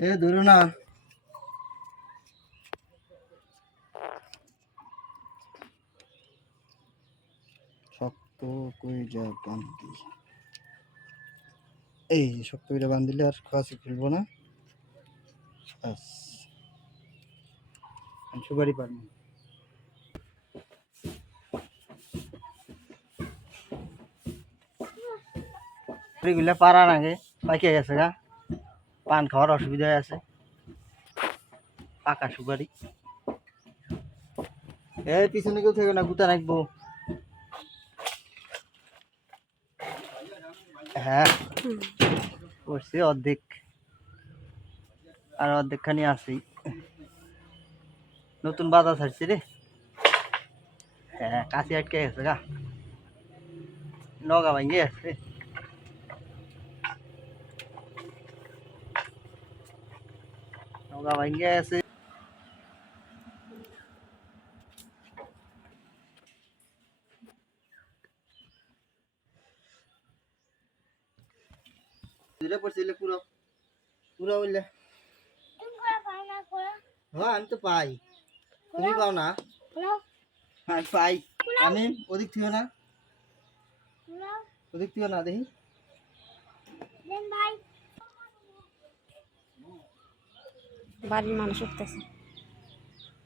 এ ধরো না শক্ত করে যা বান্ধি এই শক্ত করে বান্ধিলে আর কাছে খুলবো না ব্যাস সুপারি পারবো এগুলা পারার আগে পাইকে গেছে গা পান খাওয়ার অসুবিধা আছে পাকা সুপারি এই পিছনে কেউ থেকে না গুতা রাখবো হ্যাঁ করছি অর্ধেক আর অর্ধেকখানি আছি নতুন বাজার ছাড়ছি রে হ্যাঁ কাছে আটকে গেছে গা নগা ভাঙে আছে নগা ভাঙে আছে পড়ছিলে পুরো পুরো বললে হ্যাঁ আমি তো পাই তুমি পাও না হ্যাঁ পাই আমি ওদিক থিও না ওদিক থিও না দেখি বাড়ির মানুষ উঠতেছে